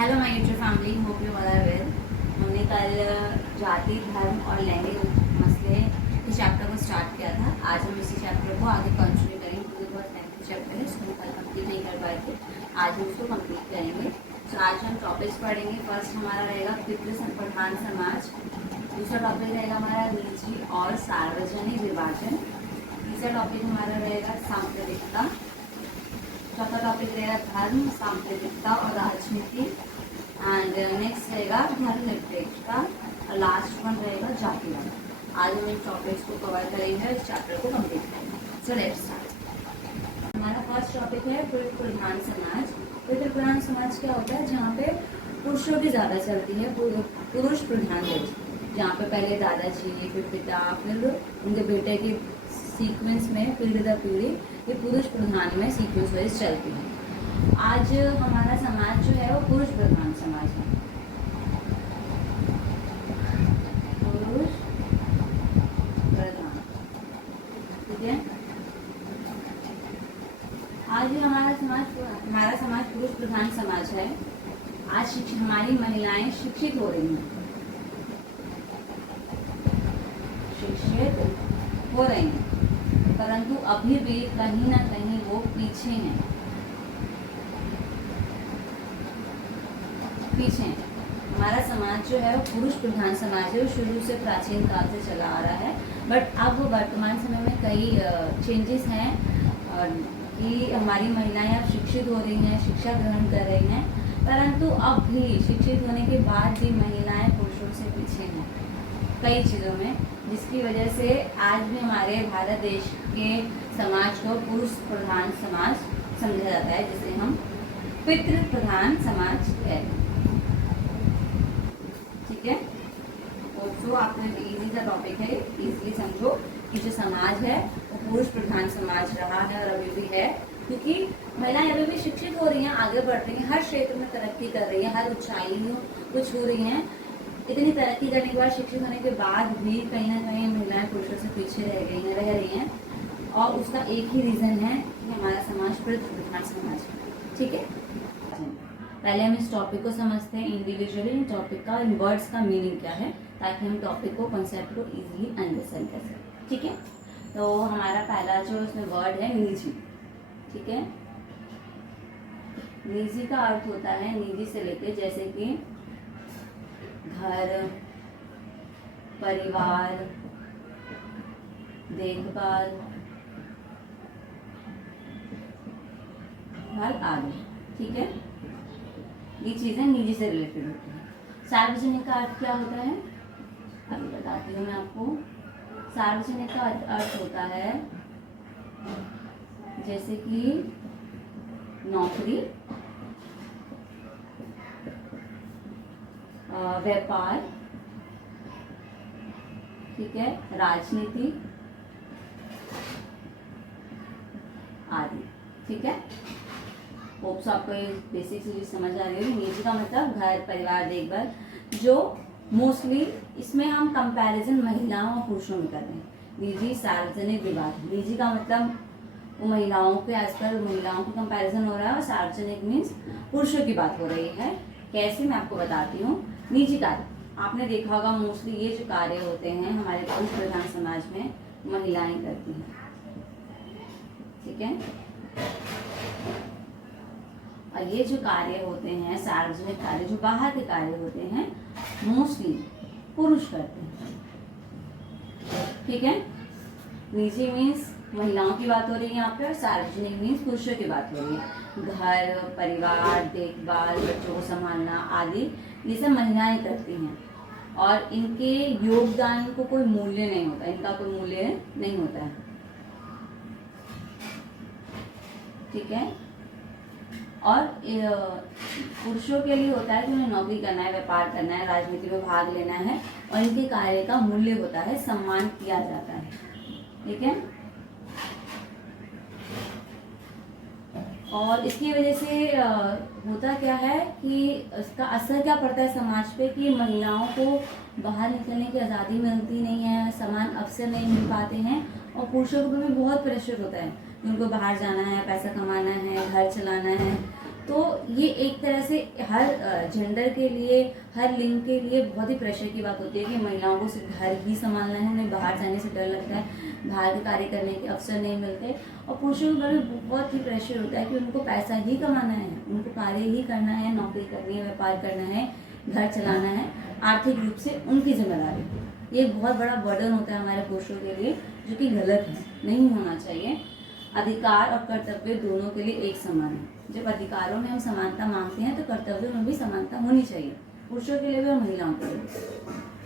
Hello my YouTube family, hope you all are well. हमने कल जाति धर्म और लैंगिक मसले के चैप्टर को स्टार्ट किया था। आज हम इसी चैप्टर को आगे कंटिन्यू करेंगे क्योंकि बहुत लेंथी चैप्टर है, इसको कल कंप्लीट नहीं कर पाए थे। आज हम उसको कंप्लीट करेंगे। तो आज हम टॉपिक्स पढ़ेंगे। फर्स्ट हमारा रहेगा पितृ प्रधान समाज। दूसरा टॉपिक रहेगा हमारा निजी और सार्वजनिक विभाजन। तीसरा टॉपिक हमारा रहेगा सांप्रदायिकता। चौथा टॉपिक रहेगा धर्म, सांप्रदायिकता और राजनीति। एंड नेक्स्ट रहेगा धर्मनिरपेक्षता और लास्ट वन रहेगा जातिवाद। आज हम इन टॉपिक्स को कवर करेंगे और इस चैप्टर को कंप्लीट करेंगे। So let's start. हमारा फर्स्ट टॉपिक है पितृ प्रधान समाज। पितृ प्रधान समाज क्या होता है? जहाँ पे पुरुषों की ज़्यादा चलती है, पुरुष प्रधान देश, जहाँ पे पहले दादाजी, फिर पिता, फिर उनके बेटे के सीक्वेंस में पीढ़ी दर पीढ़ी ये पुरुष प्रधान में सीक्वेंस वाइज चलती है। आज हमारा समाज जो है वो पुरुष प्रधान समाज है। पुरुष प्रधान, ठीक है। आज हमारा समाज पुरुष प्रधान समाज है। आज हमारी महिलाएं शिक्षित हो रही हैं, शिक्षित हो रही हैं, परंतु अभी भी कहीं ना कहीं वो पीछे हैं। हमारा समाज जो है वो पुरुष प्रधान समाज है। वो शुरू से प्राचीन काल से चला आ रहा है, बट अब वर्तमान समय में कई चेंजेस हैं कि हमारी महिलाएं अब शिक्षित हो रही हैं, शिक्षा ग्रहण कर रही हैं, परंतु अब भी शिक्षित होने के बाद भी महिलाएं पुरुषों से पीछे हैं कई चीज़ों में, जिसकी वजह से आज भी हमारे भारत देश के समाज को पुरुष प्रधान समाज समझा जाता है, जिसे हम पितृ प्रधान समाज कहते हैं। ठीक है। तो आपने इजी सा टॉपिक है, इजीली समझो कि जो समाज है वो पुरुष प्रधान समाज रहा है और अभी भी है, क्योंकि महिलाएं अभी भी शिक्षित हो रही हैं, आगे बढ़ रही हैं, हर क्षेत्र में तरक्की कर रही हैं, हर ऊंचाइयों को छू रही हैं। इतनी तरक्की करने के बाद, शिक्षित होने के बाद भी कहीं ना कहीं महिलाएं पुरुषों से पीछे रह रही हैं, और उसका एक ही रीज़न है कि हमारा समाज पितृ प्रधान समाज है। ठीक है। पहले हम इस टॉपिक को समझते हैं इंडिविजुअली, इन टॉपिक का, इन वर्ड्स का मीनिंग क्या है, ताकि हम टॉपिक को, कंसेप्ट को इजीली अंडरस्टैंड कर सकें। ठीक है। तो हमारा पहला जो इसमें वर्ड है निजी। ठीक है। निजी का अर्थ होता है निजी से लेके, जैसे कि घर, परिवार, देखभाल, आदि। ठीक है। ये चीजें निजी से रिलेटेड होती हैं। सार्वजनिक का अर्थ क्या होता है, अभी बताती हूँ मैं आपको। सार्वजनिक का अर्थ होता है जैसे कि नौकरी, व्यापार, ठीक है, राजनीति आदि। ठीक है। होप्स आपको ये बेसिक चीज समझ आ रही होगी। निजी का मतलब घर, परिवार, देखभाल, जो मोस्टली इसमें हम कंपैरिजन महिलाओं और पुरुषों में कर रहे हैं। निजी, सार्वजनिक, विभाजन। निजी का मतलब वो महिलाओं के आसपास महिलाओं की कंपैरिजन हो रहा है, और सार्वजनिक मीन्स पुरुषों की बात हो रही है। कैसे, मैं आपको बताती हूँ। निजी कार्य आपने देखा होगा, मोस्टली ये जो कार्य होते हैं हमारे पुरुष प्रधान समाज में महिलाएं करती हैं। ठीक है। और ये जो कार्य होते हैं सार्वजनिक कार्य, जो बाहर के कार्य होते हैं, मोस्टली पुरुष करते हैं। ठीक है। निजी मीन्स महिलाओं की बात हो रही है यहाँ पे, और सार्वजनिक मीन्स पुरुषों की बात हो रही है। घर, परिवार, देखभाल, बच्चों को संभालना आदि ये सब महिलाएं करती हैं, और इनके योगदान को कोई मूल्य नहीं होता, इनका कोई मूल्य नहीं होता है। ठीक है। और पुरुषों के लिए होता है कि उन्हें नौकरी करना है, व्यापार करना है, राजनीति में भाग लेना है, और इनके कार्य का मूल्य होता है, सम्मान किया जाता है। ठीक है। और इसकी वजह से होता क्या है कि इसका असर क्या पड़ता है समाज पे, कि महिलाओं को बाहर निकलने की आज़ादी मिलती नहीं है, समान अवसर नहीं मिल पाते हैं, और पुरुषों को भी बहुत प्रेशर होता है, उनको बाहर जाना है, पैसा कमाना है, घर चलाना है, तो ये एक तरह से हर जेंडर के लिए, हर लिंग के लिए बहुत ही प्रेशर की बात होती है कि महिलाओं को सिर्फ घर ही संभालना है, उन्हें बाहर जाने से डर लगता है, बाहर के कार्य करने के अवसर नहीं मिलते। और पुरुषों के बारे में बहुत ही प्रेशर होता है कि उनको पैसा ही कमाना है, उनको कार्य ही करना है, नौकरी करनी है, व्यापार करना है, घर चलाना है, आर्थिक रूप से उनकी जिम्मेदारी। ये एक बहुत बड़ा बर्डन होता है हमारे पुरुषों के लिए, जो कि गलत है, नहीं होना चाहिए। अधिकार और कर्तव्य दोनों के लिए एक समान है। जब अधिकारों में हम समानता मांगते हैं तो कर्तव्यों में भी समानता होनी चाहिए, पुरुषों के लिए भी और महिलाओं के लिए।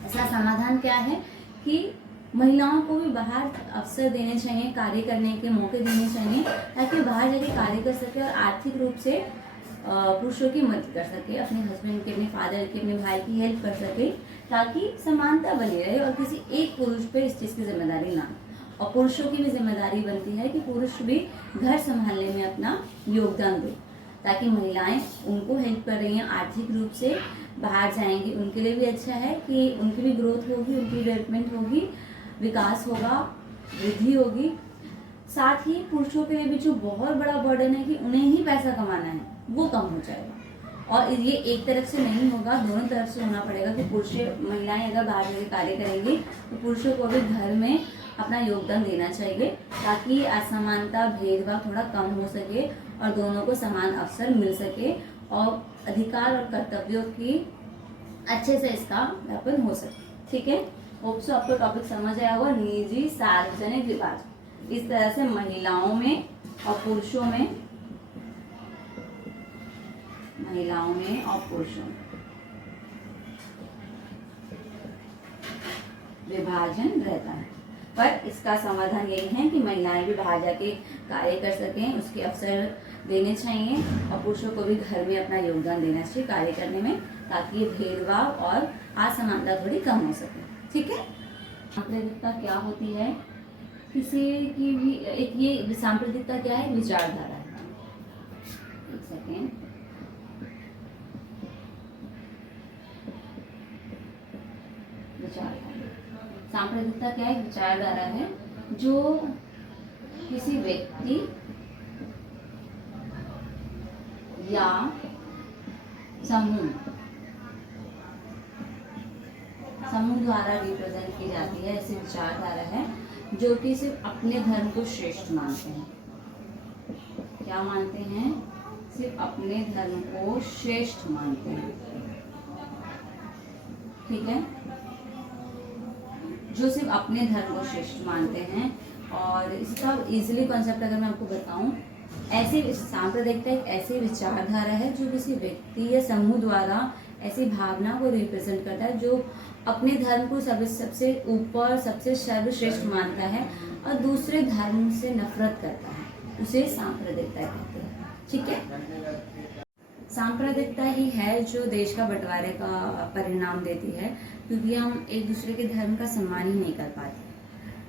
इसका समाधान क्या है कि महिलाओं को भी बाहर अवसर देने चाहिए, कार्य करने के मौके देने चाहिए, ताकि बाहर जाके कार्य कर सके और आर्थिक रूप से पुरुषों की मदद कर सके, अपने हस्बैंड की, अपने फादर की, अपने भाई की हेल्प कर सके, ताकि समानता बनी रहे और किसी एक पुरुष पे इस चीज़ की जिम्मेदारी ना। और पुरुषों की भी जिम्मेदारी बनती है कि पुरुष भी घर संभालने में अपना योगदान दे, ताकि महिलाएं उनको हेल्प कर रही हैं आर्थिक रूप से, बाहर जाएंगी, उनके लिए भी अच्छा है कि उनकी भी ग्रोथ होगी, उनकी डेवलपमेंट होगी, विकास होगा, वृद्धि होगी। साथ ही पुरुषों के लिए भी जो बहुत बड़ा बर्डन है कि उन्हें ही पैसा कमाना है, वो कम हो जाएगा। और ये एक तरफ से नहीं होगा, दोनों तरफ से होना पड़ेगा कि पुरुष महिलाएं अगर बाहर जाकर कार्य करेंगी तो पुरुषों को भी घर में अपना योगदान देना चाहिए, ताकि असमानता, भेदभाव थोड़ा कम हो सके और दोनों को समान अवसर मिल सके और अधिकार और कर्तव्यों की अच्छे से इसका व्यापन हो सके। ठीक है, होप सो आपको टॉपिक समझ आया होगा। निजी सार्वजनिक विभाजन, इस तरह से महिलाओं में और पुरुषों में, महिलाओं में और पुरुषों में विभाजन रहता है। पर इसका समाधान यही है कि महिलाएं भी बाहर जाके कार्य कर सकें, उसके अवसर देने चाहिए और पुरुषों को भी घर में अपना योगदान देना चाहिए कार्य करने में, ताकि ये भेदभाव और असमानता थोड़ी कम हो सके। ठीक है, सांप्रदायिकता क्या होती है? किसी की भी एक ये सांप्रदायिकता क्या है? विचारधारा है। एक सेकेंड, विचारधारा। सांप्रदायिकता क्या है? विचारधारा है जो किसी व्यक्ति या समूह द्वारा रिप्रेजेंट की जाती है। ऐसी विचारधारा है जो कि सिर्फ अपने धर्म को श्रेष्ठ मानते हैं। क्या मानते हैं? सिर्फ अपने धर्म को श्रेष्ठ मानते हैं। ठीक है, जो सिर्फ अपने धर्म को श्रेष्ठ मानते हैं। और इसका इजीली कॉन्सेप्ट अगर मैं आपको बताऊं, ऐसे सांप्रदायिकता एक ऐसी विचारधारा है जो किसी व्यक्ति या समूह द्वारा ऐसी भावना को रिप्रेजेंट करता है जो अपने धर्म को सबसे ऊपर, सबसे सर्वश्रेष्ठ मानता है और दूसरे धर्म से नफरत करता है, उसे सांप्रदायिकता कहते हैं। ठीक है, सांप्रदायिकता ही है जो देश का बंटवारे का परिणाम देती है, क्योंकि हम एक दूसरे के धर्म का सम्मान ही नहीं कर पाते।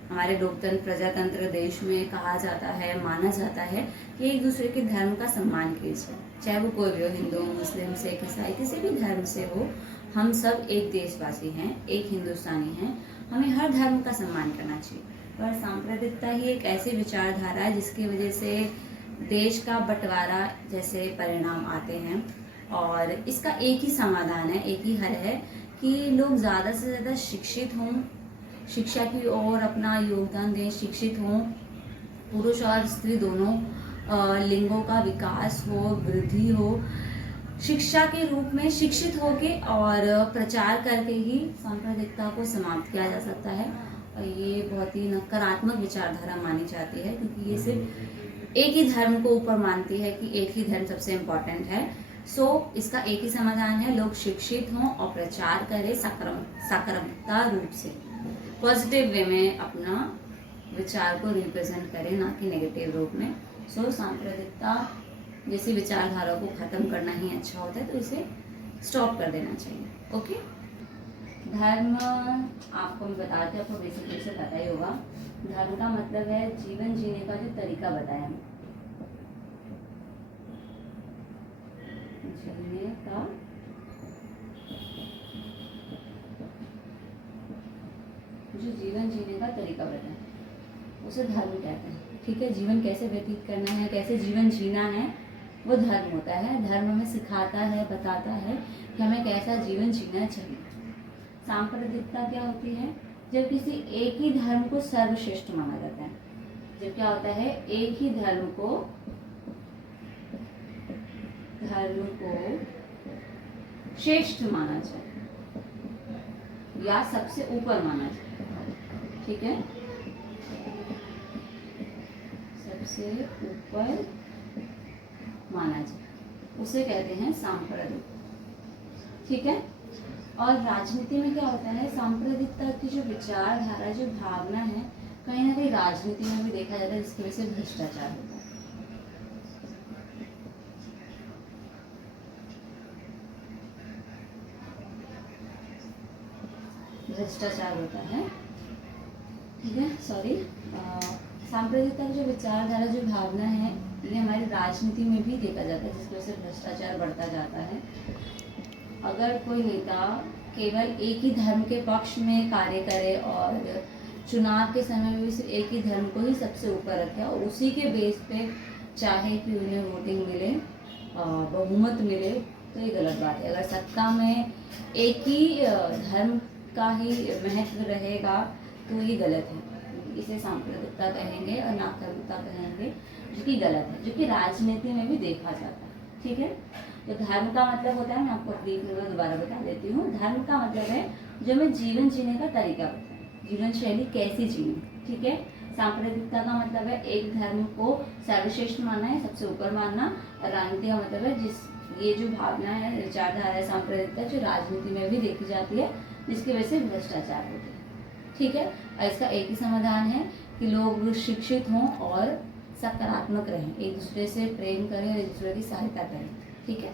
हमारे लोकतंत्र, प्रजातंत्र देश में कहा जाता है, माना जाता है कि एक दूसरे के धर्म का सम्मान कीजिए, चाहे वो कोई भी हो, हिंदू, मुस्लिम, सिख, ईसाई, किसी भी धर्म से हो। हम सब एक देशवासी हैं, एक हिंदुस्तानी हैं, हमें हर धर्म का सम्मान करना चाहिए। पर सांप्रदायिकता ही एक ऐसी विचारधारा है जिसकी वजह से देश का बंटवारा जैसे परिणाम आते हैं। और इसका एक ही समाधान है, एक ही हल है कि लोग ज़्यादा से ज़्यादा शिक्षित हों, शिक्षा की ओर अपना योगदान दें, शिक्षित हों, पुरुष और स्त्री दोनों लिंगों का विकास हो, वृद्धि हो, शिक्षा के रूप में शिक्षित होके और प्रचार करके ही सांप्रदायिकता को समाप्त किया जा सकता है। और ये बहुत ही नकारात्मक विचारधारा मानी जाती है, क्योंकि ये सिर्फ एक ही धर्म को ऊपर मानती है कि एक ही धर्म सबसे इम्पोर्टेंट है। सो इसका एक ही समाधान है, लोग शिक्षित हों और प्रचार करें सकारात्मकता रूप से, पॉजिटिव वे में अपना विचार को रिप्रेजेंट करें, ना कि नेगेटिव रूप में। सो सांप्रदायिकता जैसी विचारधारा को खत्म करना ही अच्छा होता है, तो इसे स्टॉप कर देना चाहिए। ओके, धर्म आपको मैं बताती हूँ, आपको बेसिक रूप से पता ही होगा। धर्म का मतलब है जीवन जीने का जो तरीका बताया, जीने का जो जीवन जीने का तरीका बताया, उसे धर्म कहते हैं। ठीक है, जीवन कैसे व्यतीत करना है, कैसे जीवन जीना है, वो धर्म होता है। धर्म हमें सिखाता है, बताता है कि हमें कैसा जीवन जीना चाहिए। सांप्रदायिकता क्या होती है? जब किसी एक ही धर्म को सर्वश्रेष्ठ माना जाता है। जब क्या होता है, एक ही धर्म को श्रेष्ठ माना जाए या सबसे ऊपर माना जाए, ठीक है, सबसे ऊपर माना जाए, उसे कहते हैं सांप्रदायिक, ठीक है। और राजनीति में क्या होता है, सांप्रदायिकता की जो विचारधारा, जो भावना है, कहीं ना कहीं राजनीति में भी देखा जाता है, जिसकी वजह से भ्रष्टाचार होता है। भ्रष्टाचार होता है, ठीक है, सॉरी। सांप्रदायिकता की जो विचारधारा, जो भावना है, ये हमारी राजनीति में भी देखा जाता है, जिसकी वजह से भ्रष्टाचार बढ़ता जाता है। अगर कोई नेता केवल एक ही धर्म के पक्ष में कार्य करे और चुनाव के समय में भी सिर्फ एक ही धर्म को ही सबसे ऊपर रखे और उसी के बेस पे चाहे कि उन्हें वोटिंग मिले, बहुमत मिले, तो ये गलत बात है। अगर सत्ता में एक ही धर्म का ही महत्व रहेगा तो ये गलत है। इसे सांप्रदायिकता कहेंगे और नाकर्मकता कहेंगे, जो कि गलत है, जो कि राजनीति में भी देखा जाता है, ठीक है। तो धर्म का मतलब होता है, मैं आपको ब्रीफ में दोबारा बता देती हूँ। धर्म का मतलब है जो हमें जीवन जीने का तरीका बताता है, जीवन शैली कैसी जीनी, ठीक है। सांप्रदायिकता का मतलब है एक धर्म को सर्वश्रेष्ठ मानना है, सबसे ऊपर मानना। और राजनीति का मतलब है ये जो भावना है, विचारधारा है सांप्रदायिकता, जो राजनीति में भी देखी जाती है, जिसकी वजह से भ्रष्टाचार होते हैं, ठीक है। और इसका एक ही समाधान है कि लोग शिक्षित हों और सकारात्मक रहें, एक दूसरे से प्रेम करें और एक दूसरे की सहायता करें, ठीक है।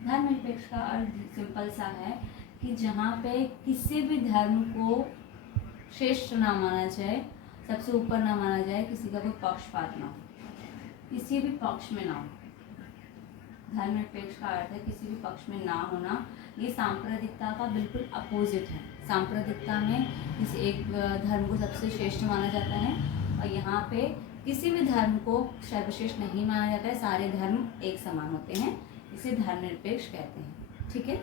धर्मनिरपेक्ष का अर्थ सिंपल सा है कि जहाँ पे किसी भी धर्म को श्रेष्ठ ना माना जाए, सबसे ऊपर ना माना जाए, किसी का कोई पक्षपात ना हो, किसी भी पक्ष में ना हो। धर्मनिरपेक्ष का अर्थ है किसी भी पक्ष में ना होना। ये सांप्रदायिकता का बिल्कुल अपोजिट है। सांप्रदायिकता में किसी एक धर्म को सबसे श्रेष्ठ माना जाता है और यहाँ पे किसी भी धर्म को सर्वश्रेष्ठ नहीं माना जाता है, सारे धर्म एक समान होते हैं, इसे धर्मनिरपेक्ष कहते हैं, ठीक है।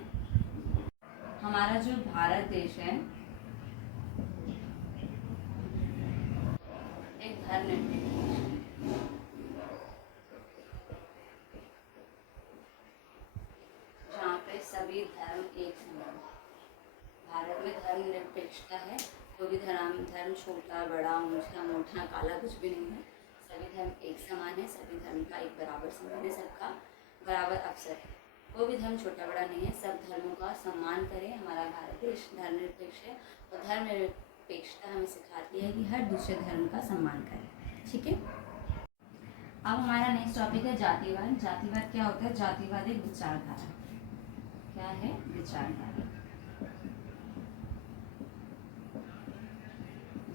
हमारा जो भारत देश है एक धर्मनिरपेक्ष, जहाँ पे सभी धर्म एक समान। भारत में धर्मनिरपेक्षता है, कोई भी धर्म छोटा बड़ा ऊंचा मोटा काला कुछ भी नहीं है, सभी धर्म एक समान है, सभी धर्म का एक बराबर सम्मान है, सबका बराबर अवसर है, कोई भी धर्म छोटा बड़ा नहीं है, सब धर्मों का सम्मान करें। हमारा भारत देश धर्मनिरपेक्ष है और धर्मनिरपेक्षता हमें सिखाती है कि हर दूसरे धर्म का सम्मान करें, ठीक है। अब हमारा नेक्स्ट टॉपिक है जातिवाद। जातिवाद क्या होता है? जातिवाद एक विचारधारा, क्या है? विचारधारा।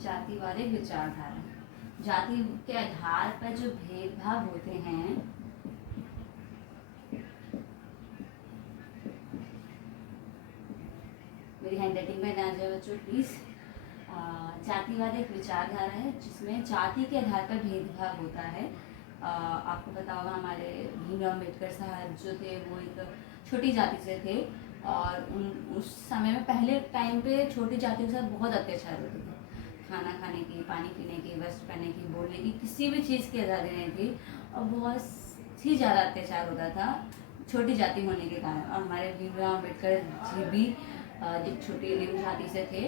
जातिवाद एक विचारधारा। जाति के आधार पर जो भेदभाव होते हैं, मेरी हैंडराइटिंग में ध्यान दें बच्चों प्लीज। जातिवाद एक विचारधारा है जिसमें जाति के आधार पर भेदभाव होता है। आपको पता होगा हमारे भीमराव अम्बेडकर साहब जो थे वो एक छोटी जाति से थे और उस समय में पहले टाइम पे छोटी जातियों के साथ बहुत अत्याचार होते थे। खाना खाने की, पानी पीने की, वस्त्र पहनने की, बोलने की, किसी भी चीज़ की आज़ादी नहीं थी और बहुत ही ज़्यादा अत्याचार होता था छोटी जाति होने के कारण। और हमारे भीमराव अम्बेडकर जी भी एक छोटी निम्न जाति से थे,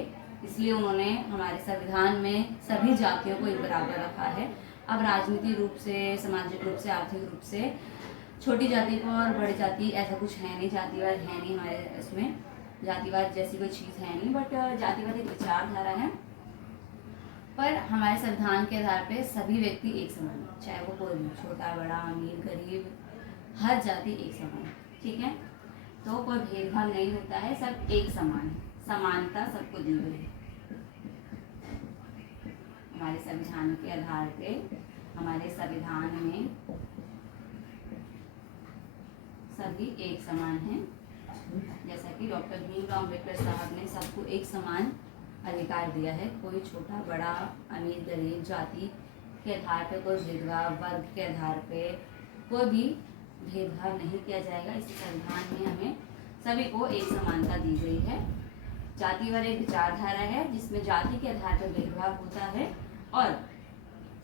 इसलिए उन्होंने हमारे संविधान में सभी जातियों को एक बराबर रखा है। अब राजनीतिक रूप से, सामाजिक रूप से, आर्थिक रूप से छोटी जाति को और बड़ी जाति ऐसा कुछ है नहीं, जातिवाद है नहीं हमारे इसमें, जातिवाद जैसी कोई चीज़ है नहीं। बट जातिवाद एक विचारधारा है, पर हमारे संविधान के आधार पे सभी व्यक्ति एक समान है, चाहे वो कोई भी, छोटा बड़ा, अमीर गरीब, हर जाति एक समान है, ठीक है। तो कोई भेदभाव नहीं होता है, सब एक समान है, समानता सबको दी गई है। हमारे संविधान के आधार पे, हमारे संविधान में सभी एक समान हैं, जैसा कि डॉक्टर भीमराव अम्बेडकर साहब ने सबको एक समान अधिकार दिया है। कोई छोटा बड़ा, अमीर गरीब, जाति के आधार पे कोई भेदभाव, वर्ग के आधार पे कोई भी भेदभाव नहीं किया जाएगा। इस संविधान में हमें सभी को एक समानता दी गई है। जातिवाद एक विचारधारा है जिसमें जाति के आधार पर भेदभाव होता है, और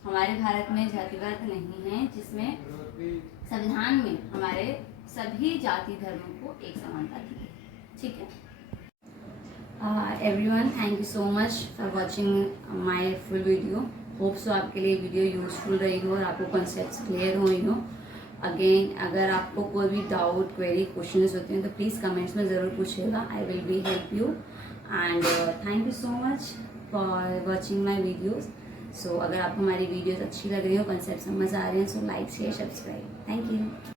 हमारे भारत में जातिवाद नहीं है, जिसमें संविधान में हमारे सभी जाति धर्मों को एक समानता दी गई है। ठीक है। Everyone, thank you so much for watching my full video. Hope so आपके लिए वीडियो यूजफुल रही हो और आपको कॉन्सेप्ट्स क्लियर हुई हो। अगेन, अगर आपको कोई भी डाउट, क्वेरी, क्वेश्चंस होते हैं तो प्लीज़ कमेंट्स में ज़रूर पूछिएगा। I will be help you. And thank you so much for watching my videos. So अगर आपको हमारी वीडियोज़ अच्छी लग रही हो, कॉन्सेप्ट समझ आ रहे हैं, so like, share, subscribe. Thank you.